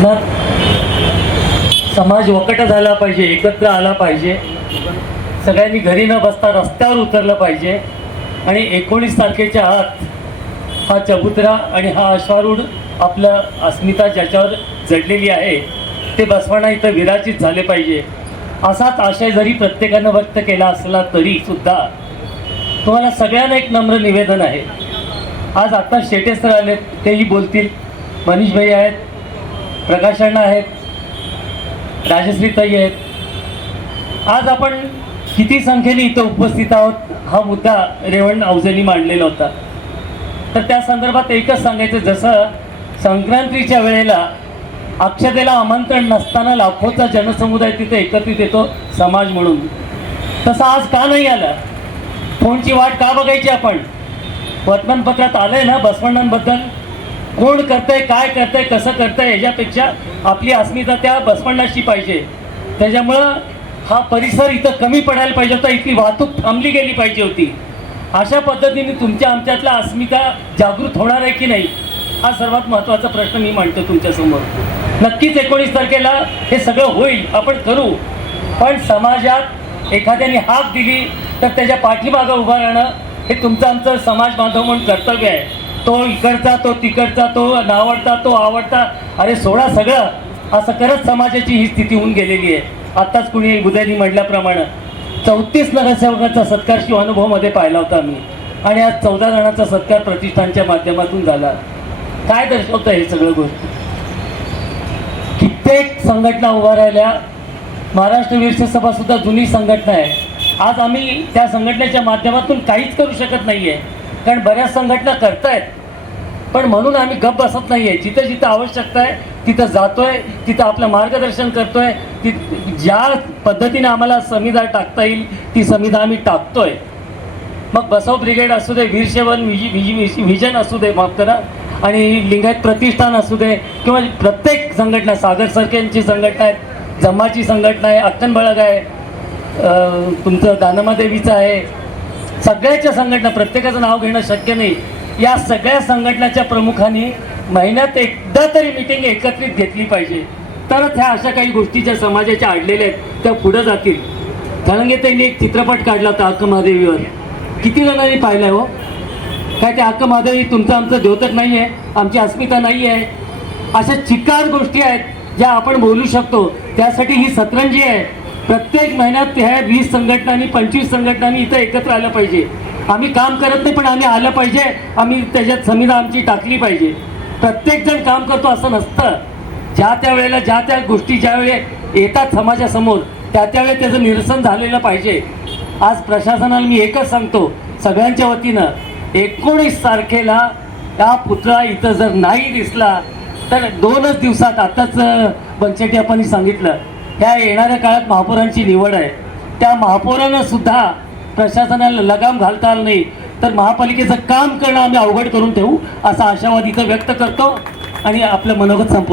ना समाज वकट झाला पाहिजे, एकत्र आला पाहिजे, सगळ्यांनी घरी न बसता रस्त्यावर उतरलं पाहिजे आणि 19 तारखेच्या आत हा चबुतरा आणि हा अश्वारूढ आपलं अस्मिता ज्याच्यावर जडलेली आहे ते बसवाना इथं विराजित झाले पाहिजे, असाच आशय जरी प्रत्येकानं व्यक्त केला असला तरी सुद्धा तुम्हाला सगळ्यांना एक नम्र निवेदन आहे. आज आत्ता शेटे सर आले, तेही बोलतील, मनीष भाई आहेत, प्रकाश अण्णा आहेत, राजश्री ताई आहेत. आज आपण किती संख्येने इथं उपस्थित आहोत हा मुद्दा रेवण आवजेंनी मांडलेला होता. तर त्या संदर्भात एकच सांगायचं, जसं संक्रांतीच्या वेळेला अक्षतेला आमंत्रण नसताना लाखोचा जनसमुदाय तिथे एकत्रित येतो समाज म्हणून, तसं आज का नाही आला? फोनची वाट का बघायची? आपण वर्तमानपत्रात आलंय ना बसवण्णांबद्दल, कोण करतंय, काय करतंय, कसं करतंय, याच्यापेक्षा आपली अस्मिता त्या बसवण्णाशी पाहिजे. त्याच्यामुळं हा परिसर इथं कमी पडायला पाहिजे होता, इथली वाहतूक थांबली गेली पाहिजे होती. अशा पद्धतीने तुमच्या आमच्यातला अस्मिता जागृत होणार आहे की नाही, हा सर्वात महत्त्वाचा प्रश्न मी मांडतो तुमच्यासमोर. नक्कीच 19 तारखेला हे सगळं होईल, आपण करू, पण समाजात एखाद्याने हाक दिली तर त्याच्या पाठीमागं उभं राहणं हे तुमचं आमचं समाज बांधव म्हणून कर्तव्य आहे. तो इकडचा, तो तिकडचा, तो नावडता, तो आवडता, अरे सोडा सगळं, असं करत समाजाची ही स्थिती होऊन गेलेली आहे. आत्ताच कुणी उदयनी म्हटल्याप्रमाणे 34 नगरसेवकांचा सत्कार शिवानुभवमध्ये पाहिला होता आम्ही, आणि आज 14 जणांचा सत्कार प्रतिष्ठानच्या माध्यमातून झाला. काय दर्शवतं हे सगळं गोष्ट? कित्येक संघटना उभा राहिल्या, महाराष्ट्र वीरशैव सभा सुद्धा जुनी संघटना आहे. आज आम्ही त्या संघटनेच्या माध्यमातून काहीच करू शकत नाही आहे, कारण बऱ्याच संघटना करतायत, पण म्हणून आम्ही गप्प बसत नाही आहे. जिथं जिथं आवश्यकता आहे तिथं जातोय, तिथं आपलं मार्गदर्शन करतोय, ज्या पद्धतीने आम्हाला संविधान टाकता येईल ती संविधान आम्ही टाकतोय. मग बसव ब्रिगेड असू दे, वीरशैवन व्हिजन असू दे, माफ करा, आणि लिंगायत प्रतिष्ठान असू दे, किंवा प्रत्येक संघटना, सागर सरकेंची संघटना आहे, जम्माची संघटना आहे, अक्कन बळग आहे, तुमचं दानमादेवीचं आहे, सगळ्याच्या संघटना, प्रत्येकाचं नाव घेणं शक्य नाही. या सगळ्या संघटनाच्या प्रमुखांनी महिन्यात एकदा तरी मीटिंग एकत्रित घेतली पाहिजे, तरच ह्या अशा काही गोष्टी ज्या समाजाच्या अडलेल्या आहेत त्या पुढं जातील. धनंगे त्यांनी एक चित्रपट काढला होता हक्क महादेवीवर, किती जणांनी पाहिलं आहे हो? काय ते हक्क महादेवी तुमचं आमचं द्योतक नाही आहे, आमची अस्मिता नाही आहे? अशा चिकार गोष्टी आहेत ज्या आपण बोलू शकतो. त्यासाठी ही सतरंजी आहे. प्रत्येक महिन्यात ह्या 20 संघटनांनी 25 संघटनांनी इथं एकत्र आलं पाहिजे. आम्ही काम करत नाही, पण आम्ही आलं पाहिजे, आम्ही त्याच्यात संविधा आमची टाकली पाहिजे. प्रत्येकजण काम करतो असं नसतं. ज्या त्या वेळेला ज्या त्या गोष्टी ज्यावेळी येतात समाजासमोर त्या त्यावेळी त्याचं निरसन झालेलं पाहिजे. आज प्रशासनाला मी एकच सांगतो सगळ्यांच्या वतीनं, 19 तारखेला हा पुतळा इथं जर नाही दिसला तर 2च दिवसात, आताच बनशेट्टी आपण सांगितलं, ह्या येणाऱ्या काळात महापौरांची निवड आहे. त्या महापौरांना सुद्धा प्रशासनाला लगाम घालता आलं नाही तर महापालिकेचं काम करणं आम्ही अवघड करून ठेवू, असा आशावाद इथं व्यक्त करतो आणि आपलं मनोगत संपवतो.